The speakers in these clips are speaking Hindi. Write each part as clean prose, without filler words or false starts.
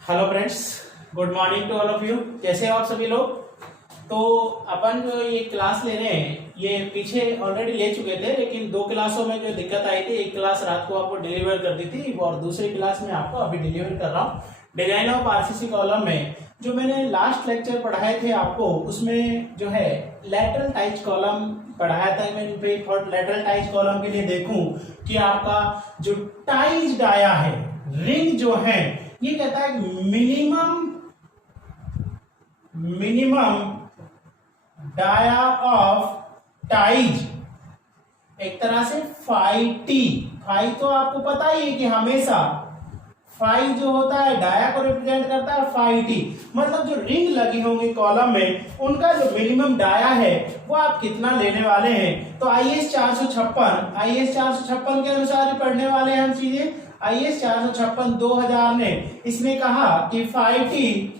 Hello friends, good morning to all of you. कैसे हो आप सभी लोग। तो अपन जो ये क्लास ले रहे हैं ये पीछे ऑलरेडी ले चुके थे, लेकिन दो क्लासों में जो दिक्कत आई थी, एक क्लास रात को आपको डिलीवर कर दी थी और दूसरी क्लास में आपको अभी डिलीवर कर रहा हूँ। डिजाइन ऑफ आरसीसी कॉलम में जो मैंने लास्ट लेक्चर पढ़ाए थे आपको, उसमें जो है लैटरल टाइज कॉलम पढ़ाया था। मैं लैटरल टाइज कॉलम के लिए देखूं कि आपका जो टाइज डाया है, रिंग जो है, ये कहता है मिनिमम डाया ऑफ टाइज, एक तरह से फाई टी। फाई तो आपको पता ही है कि हमेशा फाई जो होता है डाया को रिप्रेजेंट करता है फाई टी। मतलब जो रिंग लगी होंगी कॉलम में, उनका जो मिनिमम डाया है वो आप कितना लेने वाले हैं। तो आईएस 456 के अनुसार ही पढ़ने वाले हैं हम सीधे। आईएस 456 2000 ने इसने कहा कि फाई टी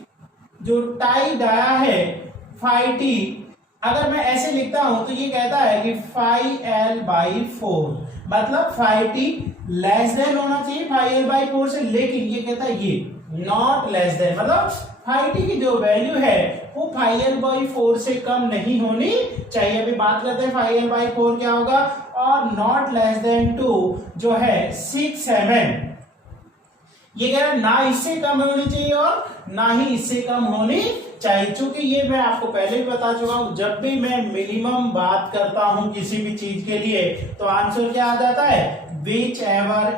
जो टाई डाया है, फाई टी अगर मैं ऐसे लिखता हूं तो ये कहता है कि फाई एल बाई 4, मतलब फाई टी लेस देन होना चाहिए फाई एल बाई 4 से, लेकिन ये कहता है ये नॉट लेस देन, मतलब फाई टी की जो वैल्यू है वो फाई एल बाई 4 से कम नहीं होनी चाहिए। अभी बात करते हैं फाई एल बाई 4 क्या होगा। और नॉट लेस देन 2 जो है 6 mm, ये कह रहा है ना इससे कम होनी चाहिए और ना ही इससे कम होनी चाहिए। चूंकि ये मैं आपको पहले भी बता चुका हूं, जब भी मैं मिनिमम बात करता हूं किसी भी चीज के लिए तो आंसर क्या आ जाता है, विच एवर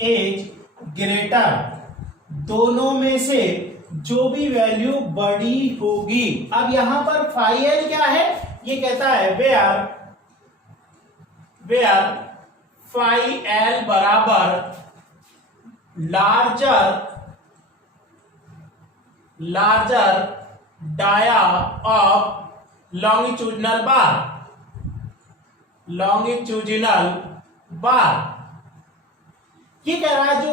एज ग्रेटर, दोनों में से जो भी वैल्यू बड़ी होगी। अब यहां पर फाई एल क्या है, ये कहता है वेयर फाई एल बराबर larger dia of longitudinal bar. ये कह रहा है जो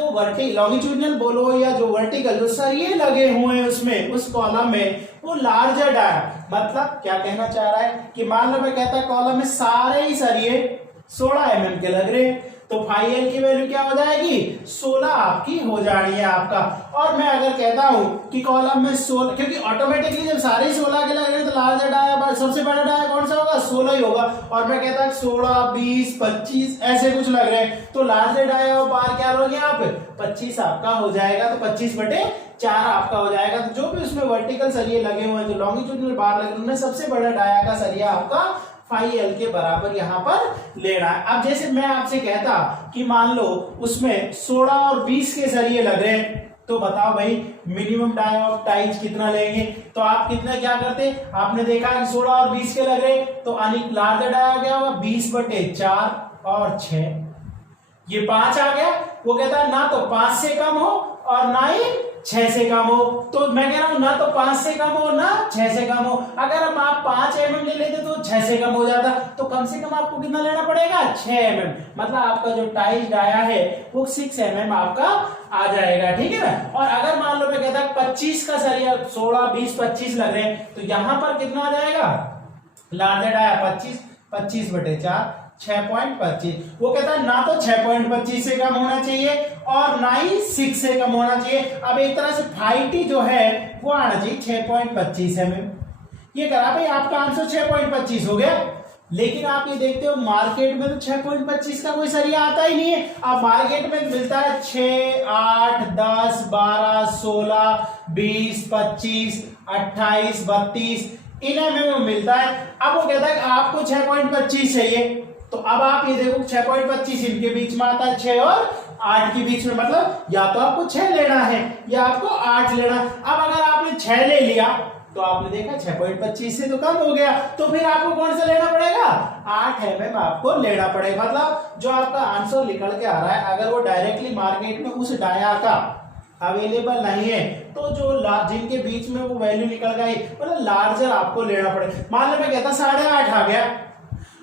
लॉन्गिट्यूडिनल बोलो या जो वर्टिकल जो सरिये लगे हुए हैं उसमें, उस कॉलम में वो लार्जर डाया, मतलब क्या कहना चाह रहा है कि मान लो मैं कहता कॉलम में सारे ही सरिये 16 mm के लग रहे हैं, तो फाई एल की वैल्यू क्या हो जाएगी, 16 आपकी हो जानी है आपका। और मैं अगर कहता हूं कि कॉलम में 16, क्योंकि ऑटोमेटिकली जब सारे 16 के लग रहे हैं तो लार्जर डाया सबसे बड़ा डाया कौन सा होगा, 16 ही होगा। और मैं कहता हूं 16, 20, 25 ऐसे कुछ लग रहे हैं, तो लार्जर डाया बार क्या लोगे आप, 25 आपका हो जाएगा। तो 25/4 आपका हो जाएगा। तो जो भी उसमें वर्टिकल सरिये लगे हुए हैं, जो लॉन्गिट्यूडिनल बार लगे, उनमें सबसे बड़ा डाया का सरिया आपका फाई एल के बराबर यहां पर लेना है। अब जैसे मैं आपसे कहता कि मान लो उसमें 16 और 20 के सरिये लग रहे हैं, तो बताओ भाई मिनिमम डाया ऑफ टाइज कितना लेंगे। तो आप कितना क्या करते, आपने देखा कि 16 और 20 के लग रहे, तो लार्जर डाया क्या होगा, 20/4 और 6, ये 5 आ गया। वो कहता है ना तो 5 से कम हो और ना ही 6 से कम हो। तो मैं कह रहा हूं ना तो 5 से कम हो ना 6 से कम हो। अगर हम आप 5 mm ले लेते तो 6 से कम हो जाता, तो कम से कम आपको कितना लेना पड़ेगा, 6 mm। मतलब आपका जो टाइज डाया है वो 6 mm आपका आ जाएगा, ठीक है ना। और अगर मान लो मैं कहता 25 का सरिया, 16, 20, 25 लग रहे हैं, तो यहां पर कितना आ जाएगा, लार्जर डाया 25/4 6.25। वो कहता है ना तो 6.25 से कम होना चाहिए और ना ही 6 से कम होना चाहिए। अब एक तरह से फाई टी जो है वो आना चाहिए 6.25 mm। ये करा भाई आपका आंसर 6.25 हो गया। लेकिन आप ये देखते हो मार्केट में तो 6.25 का कोई सरिया आता ही नहीं है। अब मार्केट में मिलता है 6, 8, 10, 12, 16, 20, 25, 28, 32 इन्हें में मिलता है। अब वो कहता है कि आपको 6.25 चाहिए, तो अब आप ये देखो 6.25 इनके बीच में आता है, 6 और 8 के बीच में, मतलब या तो आपको 6 लेना है या आपको 8 लेना। अब अगर आपने 6 ले लिया तो आपने देखा 6.25 से तो कम हो गया, तो फिर आपको कौन सा लेना पड़ेगा, 8 mm आपको लेना पड़ेगा। मतलब जो आपका आंसर निकल के आ रहा है, अगर वो डायरेक्टली मार्केट में उस डाया का अवेलेबल नहीं है, तो जो जिनके बीच में वो वैल्यू निकल गई, मतलब लार्जर आपको लेना पड़ेगा। मान लो मैं कहता 8.5 आ गया,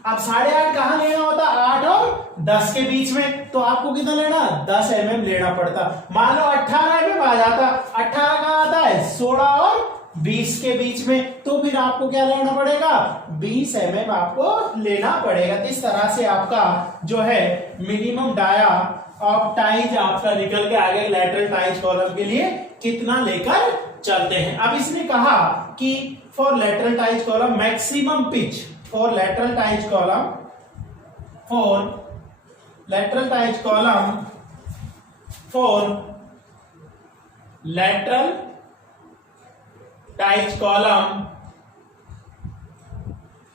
अब 8.5 कहां लेना होता, 8 और 10 के बीच में, तो आपको कितना लेना, 10 mm लेना पड़ता। मान लो 18 mm आ जाता, 18 कहां आता है, 16 और 20 के बीच में, तो फिर आपको क्या लेना पड़ेगा, 20 mm आपको लेना पड़ेगा। इस तरह से आपका जो है मिनिमम डाया ऑफ टाइज आपका निकल के आगे लेटरल टाइज कॉलम के लिए कितना लेकर चलते हैं। अब इसने कहा कि for lateral ties column maximum pitch, for lateral ties column, for lateral ties column, for lateral ties column,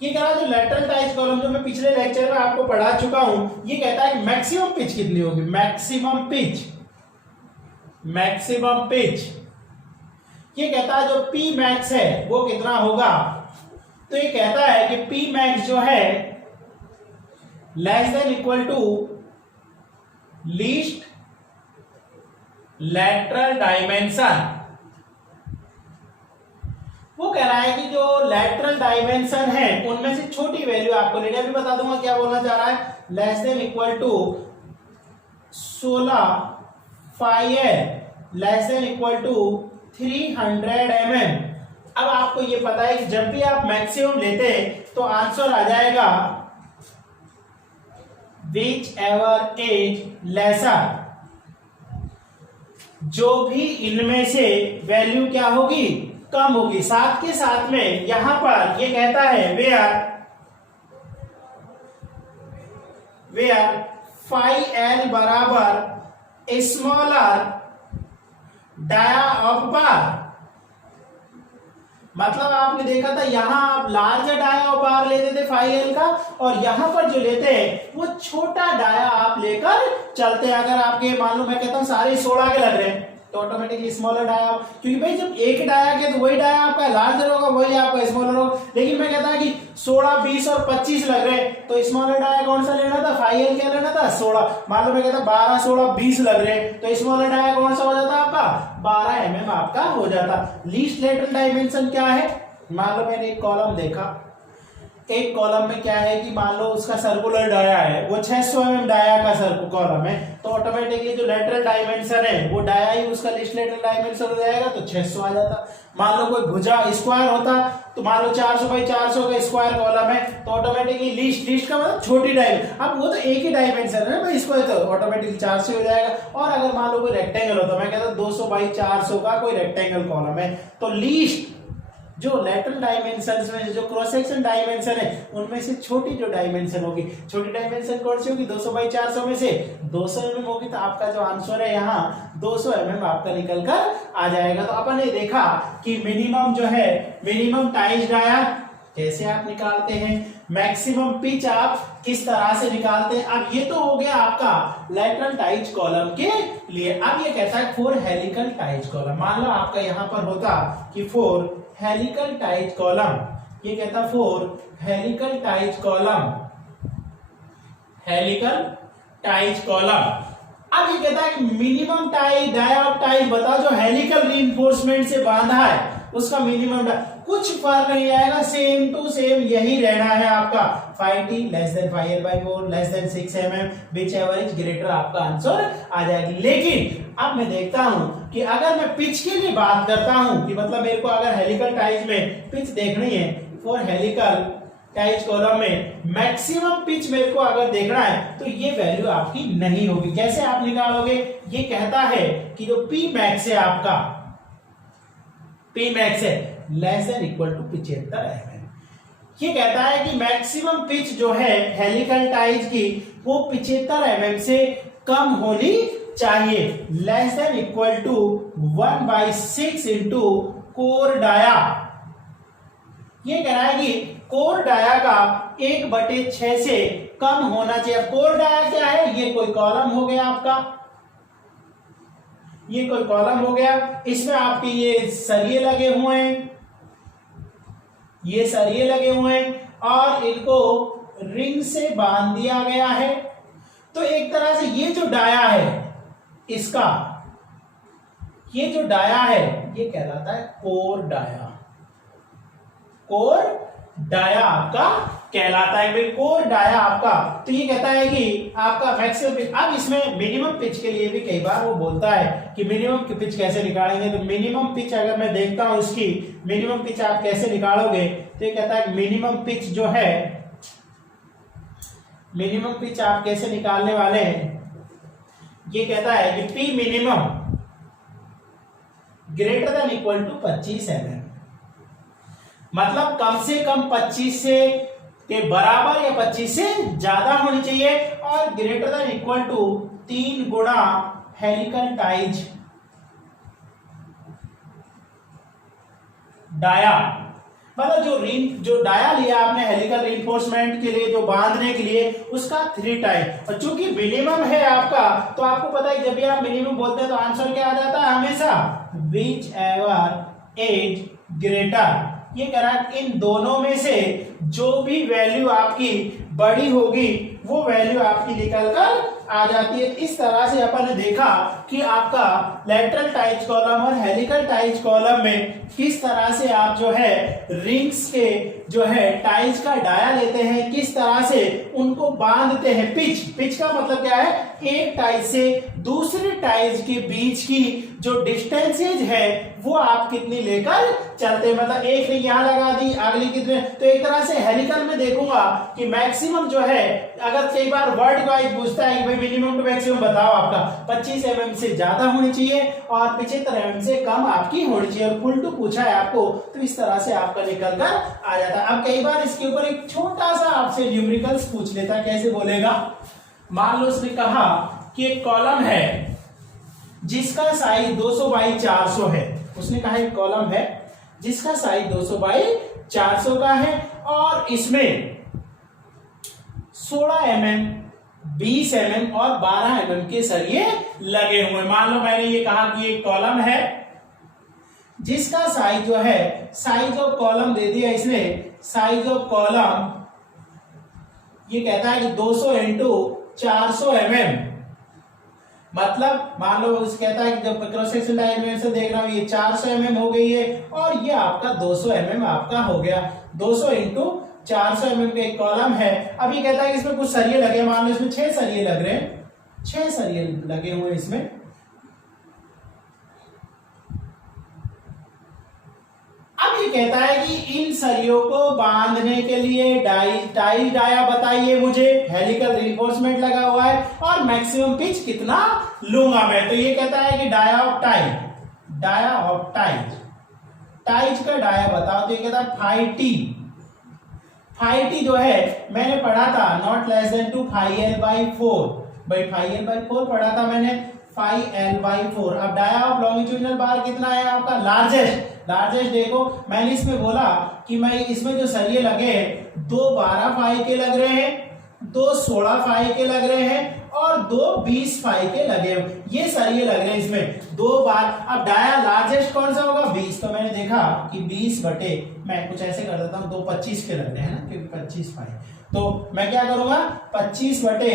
ये कह रहा जो लेटरल टाइज कॉलम जो मैं पिछले लेक्चर में आपको पढ़ा चुका हूं, ये कहता है कि मैक्सिमम पिच कितनी होगी, मैक्सिमम पिच, मैक्सिमम पिच, ये कहता है जो पी मैक्स है वो कितना होगा, तो ये कहता है कि पी मैक्स जो है less than equal to least lateral dimension. वो कह रहा है कि जो लेटरल डायमेंशन है उनमें से छोटी वैल्यू आपको लेनी है। अभी बता दूंगा क्या बोलना चाह रहा है, less than equal to 16 five less than equal to 300 mm। अब आपको ये पता है कि जब भी आप मैक्सिमम लेते हैं तो आंसर आ जाएगा विच एवर इज लेसर, जो भी इनमें से वैल्यू क्या होगी, कम होगी। साथ के साथ में यहां पर ये कहता है वेयर फाई एल बराबर स्मॉलर डाया ऑफ बार, मतलब आपने देखा था यहां आप लार्ज डाया ऑफ बार लेते थे फाई एल का, और यहां पर जो लेते हैं वो छोटा डाया आप लेकर चलते हैं। अगर आपके मान लो मैं कहता हूं सारे 16 के लग रहे हैं तो ऑटोमेटिकली स्मॉलर डाया, क्योंकि भाई जब एक डाया के तो वही डाया आपका लार्जर होगा, वही आपका स्मॉलर होगा। लेकिन मैं कहता कि 16, 20 और 25 लग रहे तो स्मॉलर डाया कौन सा लेना था, फाइव क्या लेना था, 16। मान लो मैं कहता 12, 16, 20 लग रहे तो स्मॉलर डाया कौन सा हो जाता आपका, 12 mm आपका हो जाता। लीस्ट लेटरल डायमेंशन क्या है, मान लो मैंने एक कॉलम देखा, एक कॉलम में क्या है कि मान लो उसका सर्कुलर डाया है, वो 600 mm डाया का सर्कुलर कॉलम है, तो ऑटोमेटिकली जो लेटरल डायमेंशन है वो डाया ही उसका लिस्ट लेटरल डायमेंशन हो जाएगा, तो 600 आ जाता। मान लो कोई भुजा स्क्वायर होता तो मान लो 400 बाई 400 का स्क्वायर कॉलम है, तो ऑटोमेटिकली लिस्ट का मतलब छोटी डायमेंशन, अब वो तो एक ही डायमेंशन है भाई, इसको तो ऑटोमेटिकली 400 हो जाएगा। और अगर मान लो कोई रेक्टेंगल होता, मैं कहता 200 बाई 400 का कोई रेक्टेंगल कॉलम है, तो लीस्ट जो लेटरल डायमेंशन में जो क्रॉस सेक्शन डायमेंशन है उनमें से छोटी जो डायमेंशन होगी, छोटी डायमेंशन कौन सी होगी, 200 बाई 400 में से 200 mm होगी, तो आपका जो आंसर है यहाँ 200 mm आपका निकल कर आ जाएगा। तो अपन ने देखा कि मिनिमम जो है, मिनिमम टाइज डाया कैसे आप निकालते हैं, मैक्सिमम पिच आप किस तरह से निकालते हैं। अब ये तो हो गया आपका लेटरल टाइज कॉलम के लिए। अब ये कहता है फॉर हेलिकल टाइज कॉलम, मान लो आपका यहाँ पर होता कि फॉर हेलिकल टाइज कॉलम, ये कहता for helical ties column, helical ties column. अब ये कहता है कि minimum ties dia of ties बताओ जो हेलिकल रीइंफोर्समेंट से बांधा है उसका मिनिमम, कुछ फर्क नहीं आएगा, सेम टू सेम यही रहना है आपका 5t less than 5l/4 less than 6 mm which ever is greater, आपका आंसर आ जाएगी। लेकिन अब मैं देखता हूं कि अगर मैं पिच के लिए बात करता हूं कि मतलब मेरे को अगर हेलिकल टाइज में पिच देखनी है, फॉर हेलिकल टाइज कॉलम में मैक्सिमम पिच मेरे को अगर देखना है तो ये वैल्यू आपकी नहीं होगी। कैसे आप निकालोगे, ये कहता है कि जो पी मैक्स है आपका, पी मैक्स है less than equal to 75 mm। ये कहता है कि मैक्सिमम पिच जो है हेलिकल टाइज की वो 75 mm से कम होनी चाहिए, less than equal to 1/6 into core dia. ये कह रहा है कि कोर डाया का 1/6 से कम होना चाहिए। कोर डाया क्या है, ये कोई कॉलम हो गया आपका, ये कोई कॉलम हो गया, इसमें आपके ये सरिये लगे हुए हैं, ये सरिये लगे हुए हैं और इनको रिंग से बांध दिया गया है। तो एक तरह से ये जो डाया है इसका, ये जो डाया है ये कहलाता है कोर डाया, कोर डाया आपका कहलाता है भाई, कोर डाया आपका। तो ये कहता है कि आपका मैक्सिमम पिच। अब इसमें मिनिमम पिच के लिए भी कई बार वो बोलता है कि मिनिमम की पिच कैसे निकालेंगे, तो मिनिमम पिच अगर मैं देखता हूं इसकी मिनिमम पिच आप कैसे निकालोगे, तो ये कहता है मिनिमम पिच जो है, मिनिमम पिच आप कैसे निकालने वाले हैं, ये कहता है कि P minimum greater than equal to 25 mm, मतलब कम से कम 25 से के बराबर या 25 से ज्यादा होनी चाहिए, और ग्रेटर देन इक्वल टू 3 गुना हेलिकल टाइज डाया, मतलब जो डाया लिया आपने हेलिकल रीइंफोर्समेंट के लिए, जो बांधने के लिए, उसका 3 टाइम। और चूंकि मिनिमम है आपका, तो आपको पता है जब भी आप मिनिमम बोलते हैं तो आंसर क्या आ जाता है हमेशा, विच एवर इज ग्रेटर। ये कह रहा है इन दोनों में से जो भी वैल्यू आपकी बड़ी होगी वो वैल्यू आपकी निकल कर आ जाती है। इस तरह से अपन ने देखा कि आपका लेटरल टाइज कॉलम और हेलिकल टाइज कॉलम में किस तरह से आप जो है रिंग्स के जो है टाइज का डाया लेते हैं, किस तरह से उनको बांधते हैं। पिच का मतलब क्या है, एक टाइज से दूसरे टाइज के बीच की जो डिस्टेंसेज है वो आप कितनी लेकर चलते हैं, मतलब एक रिंग यहां लगा दी, अगली कितने। तो एक तरह से हेलिकल में देखूंगा कि मैक्सिमम जो है, अगर कई बार वर्ड वाइज पूछता है कि भाई मिनिमम टू मैक्सिमम बताओ, आपका 25 mm से ज्यादा होनी चाहिए और 75 mm से कम आपकी होनी चाहिए, और फुल टू पूछा है आपको तो इस तरह से आपका निकल कर आ जाता है। अब कई बार इसके ऊपर एक छोटा सा आपसे न्यूमेरिकल्स पूछ लेता है, कैसे बोलेगा, मान लो उसने कहा कि एक कॉलम है जिसका साइज 200 बाई 400 है। उसने कहा एक कॉलम है जिसका साइज 200 बाई 400 का है और इसमें 16 mm, 20 mm और 12 mm के सरिये लगे हुए। मान लो मैंने ये कहा कि एक कॉलम है जिसका साइज जो है, साइज ऑफ कॉलम दे दिया इसने, साइज ऑफ कॉलम ये कहता है कि 200 इंटू 400 mm, मतलब मान लो उस कहता है कि जब क्रॉस सेक्शन डायमेंशन देख रहा हूं ये 400 mm हो गई है और ये आपका 200 mm आपका हो गया। 200 इंटू 400 mm का एक कॉलम है। अब ये कहता है कि इसमें कुछ सरिये लगे, मान लो इसमें 6 सरिये लग रहे हैं, 6 सरिये लगे हुए इसमें। अब ये कहता है कि इन सरियों को बांधने के लिए टाइज डाया बताइए मुझे, हेलिकल रीइंफोर्समेंट लगा हुआ है और मैक्सिमम पिच कितना लूंगा मैं। तो ये कहता है कि डाया ऑफ टाइज का डाया बताओ, तो ये कहता है 5T जो है मैंने पढ़ा था not less then to 5L/4, भाई 5L/4 पढ़ा था मैंने, 5L/4। अब डाया ऑफ लॉन्गिट्यूडिनल बार कितना है आपका, लार्जेस्ट देखो मैंने इसमें बोला कि मैं इसमें जो सरिये लगे हैं 2 12 फाई के लग रहे हैं, 2 16 फाई के लग रहे हैं और 2 20 फाई के लगे हैं, ये सरिये लग रहे हैं इसमें 2 बार। अब डाया लार्जेस्ट कौन सा होगा, 20। तो मैंने देखा कि 20 बटे, मैं कुछ ऐसे कर देता हूं, 2 25 के लग रहे हैं ना, क्योंकि 25 फाई, तो मैं क्या करूंगा 25 बटे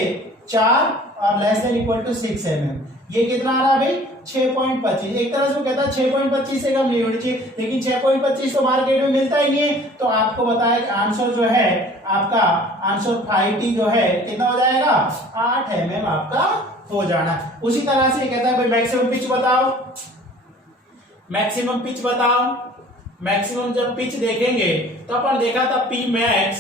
4 और less than equal to 6 mm। ये कितना आ रहा है भाई 6.25। एक तरह से वो कहता है 6.25 से कम नहीं होनी चाहिए, लेकिन 6.25 तो मार्केट में मिलता ही नहीं है। तो आपको बताया कि आंसर जो है आपका आंसर 5T जो है कितना हो जाएगा, 8 mm आपका हो जाना। उसी तरह से कहता है भाई मैक्सिमम पिच बताओ, मैक्सिमम जब पिच देखेंगे तो अपन देखा था P मैक्स,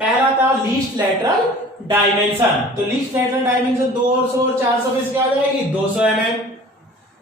पहला था लीस्ट लेटरल डायमेंशन, तो लीस्ट लेटरल डायमेंशन 200 और 400 में क्या हो जाएगी 200 mm।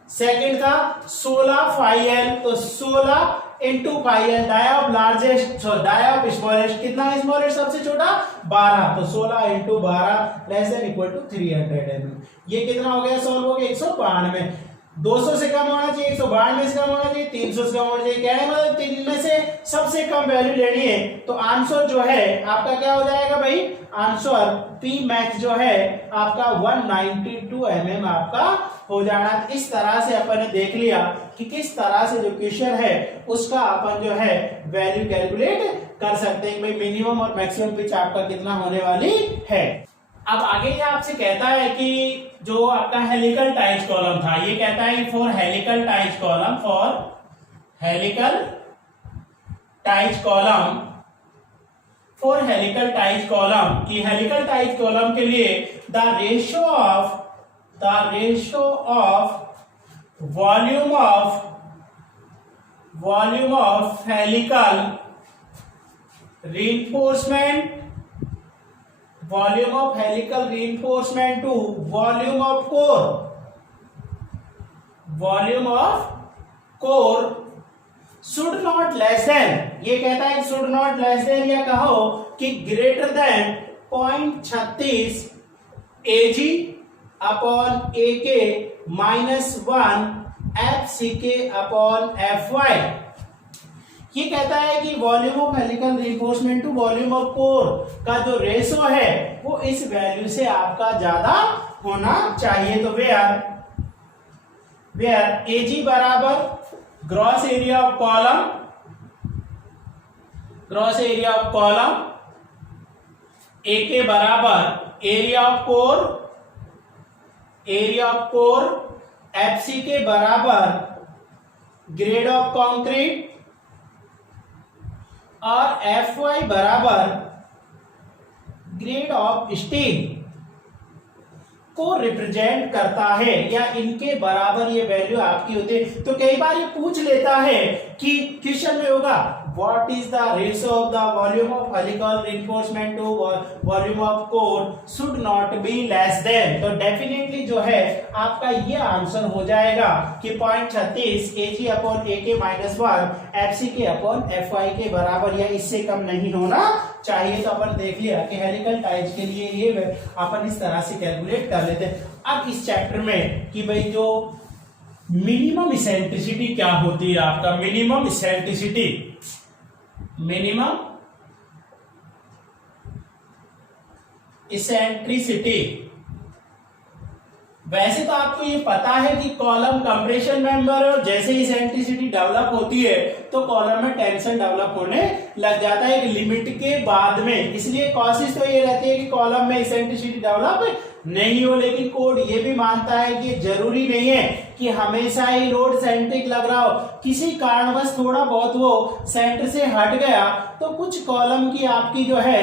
सेकंड था 16 फाइल, तो 16 into phi L, dia of largest, dia of smallest, कितना है स्मॉलेस्ट सबसे छोटा 12, तो 16 into 12 less than equal to 300 mm। ये कितना हो गया, सॉल्व हो गया 192। 200 से कम होना चाहिए, 192 से कम होना चाहिए, 300 से कम होना चाहिए, कहने मतलब 3 में से सबसे कम वैल्यू लेनी है। तो आंसर जो है आपका क्या हो जाएगा भाई, आंसर P मैक्स जो है आपका 192 mm आपका हो जाना। इस तरह से अपन ने देख लिया कि किस तरह से जो क्वेश्चन है उसका अपन जो है वैल्यू कैलकुलेट कर सकते हैं, भाई मिनिमम और मैक्सिमम पिच आपका कितना होने वाली है। अब आगे ये आपसे कहता है कि जो आपका हेलिकल टाइज कॉलम था, ये कहता है फॉर हेलिकल टाइज कॉलम की हेलिकल टाइज कॉलम के लिए the ratio of volume of helical reinforcement volume of helical reinforcement to volume of core, volume of core should not less than, ये कहता है शुड नॉट लेस देन या कहो कि greater than 0.36 Ag upon A K -1 FCK upon Fy। ये कहता है कि volume of helical reinforcement to volume of core का जो रेशो है वो इस वैल्यू से आपका ज्यादा होना चाहिए। तो वेयर Ag बराबर gross area of column, gross area of column, A के बराबर area of core, area of core, FC के बराबर ग्रेड ऑफ कंक्रीट और Fy बराबर ग्रेड ऑफ स्टील को रिप्रेजेंट करता है, या इनके बराबर ये वैल्यू आपकी होती है। तो कई बार ये पूछ लेता है कि क्वेश्चन में होगा what is the ratio of the volume of helical reinforcement to volume of core should not be less than. तो डेफिनेटली जो है आपका ये आंसर हो जाएगा कि 0.36 Ag upon A K -1 FCK upon Fy के बराबर या इससे कम नहीं होना चाहिए। तो अपन देख लिया कि हेलिकल टाइज के लिए ये अपन इस तरह से कैलकुलेट कर लेते हैं। अब इस चैप्टर में कि भाई जो मिनिमम इसेंट्रिसिटी क्या होती है, आपका मिनिमम इसेंट्रिसिटी, मिनिमम इसेंट्रिसिटी। वैसे तो आपको ये पता है कि कॉलम कंप्रेशन मेंबर और जैसे ही इसेंट्रिसिटी डेवलप होती है तो कॉलम में टेंशन डेवलप होने लग जाता है एक लिमिट के बाद में। इसलिए कोशिश तो ये रहती है कि कॉलम में इसेंट्रिसिटी डेवलप नहीं हो, लेकिन कोड ये भी मानता है कि जरूरी नहीं है कि हमेशा ही लोड सेंट्रिक लग रहा हो। किसी कारणवश थोड़ा बहुत वो सेंटर से हट गया तो कुछ कॉलम की आपकी जो है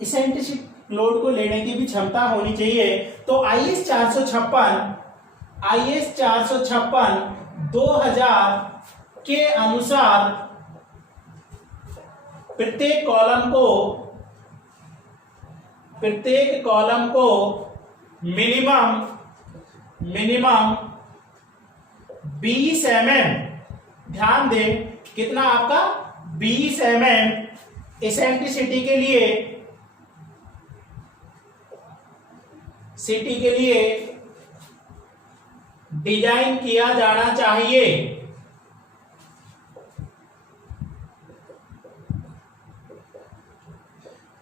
इसेंट्रिसिटी लोड को लेने की भी क्षमता होनी चाहिए। तो IS 456 2000 के अनुसार प्रत्येक कॉलम को मिनिमम 20 mm, ध्यान दें कितना आपका 20 mm इसेंट्रिसिटी के लिए डिजाइन किया जाना चाहिए।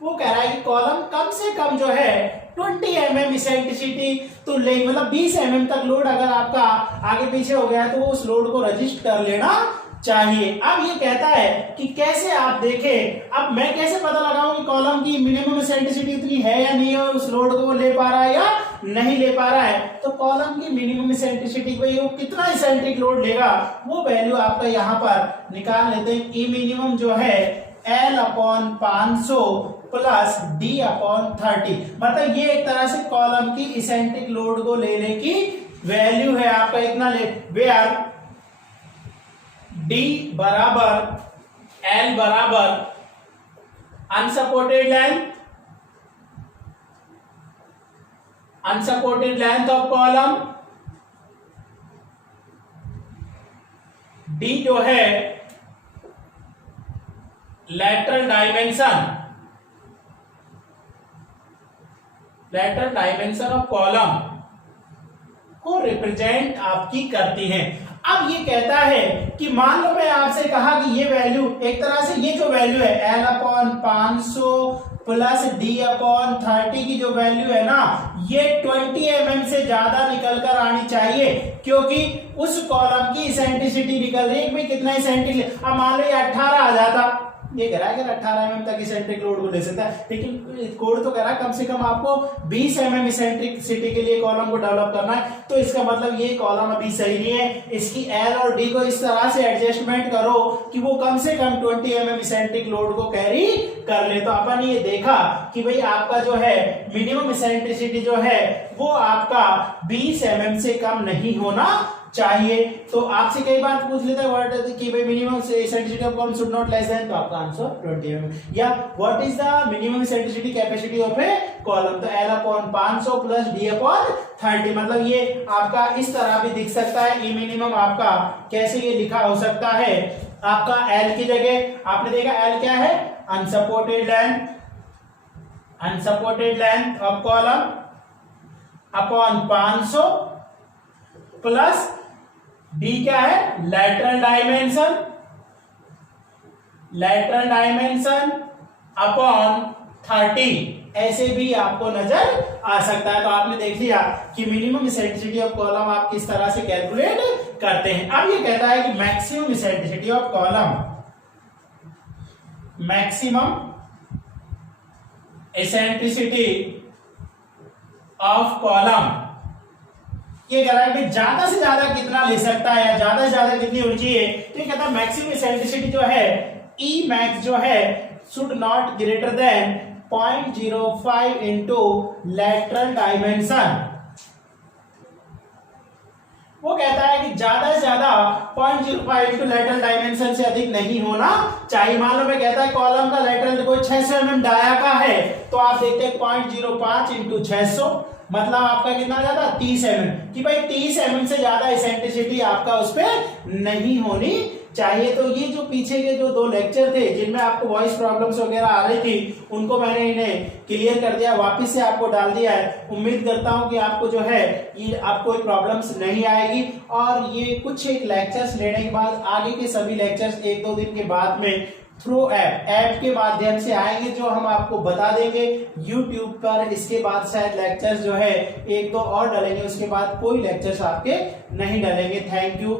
वो कह रहा है कि कॉलम कम से कम जो है 20 mm इसेंट्रिसिटी तो ले, मतलब 20 mm तक लोड अगर आपका आगे पीछे हो गया है तो वो उस लोड को रजिस्ट कर लेना चाहिए। अब ये कहता है कि कैसे आप देखें, अब मैं कैसे पता लगाऊं कि कॉलम की मिनिमम इसेंट्रिसिटी उतनी है या नहीं है, उस लोड को ले पा रहा है या नहीं ले पा रहा है। तो कॉलम की मिनिमम इसेंट्रिसिटी भाई वो कितना इसेंट्रिक लोड लेगा वो वैल्यू आपका यहाँ पर निकाल लेते हैं। ई मिनिमम जो है L upon 500 plus D upon 30, मतलब ये एक तरह से कॉलम की इसेंट्रिक लोड को लेने की वैल्यू है आपका इतना ले, वेयर D बराबर L बराबर unsupported length of column, D जो है लेटरल डायमेंशन ऑफ कॉलम को रिप्रेजेंट आपकी करती है। अब ये कहता है कि मान लो मैं आपसे कहा कि ये वैल्यू एक तरह से ये जो वैल्यू है L upon 500 plus D upon 30 की जो वैल्यू है ना ये 20 mm से ज्यादा निकल कर आनी चाहिए, क्योंकि उस कॉलम की इसेंट्रिसिटी निकल रही है कितना इसेंट्रिक। अब मान लो ये 18 आ जाता, ये कह रहा है कि 18 mm तक इसेंट्रिक लोड को ले सकता है, लेकिन कोड तो कह रहा है कम से कम आपको 20 mm इसेंट्रिसिटी के लिए कॉलम को डेवलप करना है। तो इसका मतलब ये कॉलम अभी सही नहीं है, इसकी L और D को इस तरह से एडजस्टमेंट करो कि वो कम से कम 20 mm इसेंट्रिक लोड को कैरी कर ले। तो अपन ये देखा कि भाई आपका जो है मिनिमम इसेंट्रिसिटी जो है वो आपका 20 mm से कम नहीं होना चाहिए। तो आपसे कई बार पूछ लेता है व्हाट कि भाई minimum eccentricity of column should not less than, तो आपका आंसर 20 mm। या what is the minimum eccentricity capacity of A column, तो L upon 500 plus D upon 30, मतलब ये आपका इस तरह भी दिख सकता है। ई मिनिमम आपका कैसे ये लिखा हो सकता है, आपका L की जगह आपने देखा L क्या है, unsupported length of column upon 500 plus D क्या है, लैटरल डायमेंशन अपॉन 30, ऐसे भी आपको नजर आ सकता है। तो आपने देख लिया कि मिनिमम इसेंट्रिसिटी ऑफ कॉलम आप किस तरह से कैलकुलेट करते हैं। अब ये कहता है कि maximum eccentricity of column, maximum eccentricity of column, ये कह रहा है कि ज्यादा से ज्यादा कितना ले सकता है या ज्यादा से ज्यादा कितनी होनी चाहिए, तो ये कहता है मैक्सिमम इसेंट्रिसिटी जो है E मैक्स जो है should not greater than 0.05 into lateral dimension. वो कहता है कि ज्यादा से ज्यादा 0.05 इंटू लैटरल डायमेंशन से अधिक नहीं होना चाहिए। मान लो मैं कहता है कॉलम का लैटरल कोई 600 mm डाया का है, तो आप देखते हैं 0.05 इंटू 600, मतलब आपका कितना ज्यादा 30 mm, कि भाई 30 mm से ज्यादा इसेंट्रिसिटी आपका उस पर नहीं होनी चाहिए। तो ये जो पीछे के जो 2 लेक्चर थे जिनमें आपको वॉइस प्रॉब्लम्स वगैरह आ रही थी, उनको मैंने इन्हें क्लियर कर दिया, वापस से आपको डाल दिया है। उम्मीद करता हूं कि आपको जो है ये आपको कोई प्रॉब्लम्स नहीं आएगी। और ये कुछ एक लेक्चर्स लेने के बाद आगे के सभी लेक्चर्स 1-2 दिन के बाद में थ्रू ऐप के माध्यम से आएंगे, जो हम आपको बता देंगे YouTube पर। इसके बाद शायद लेक्चर्स जो है 1-2 और डलेंगे, उसके बाद कोई लेक्चर्स आपके नहीं डलेंगे। Thank you.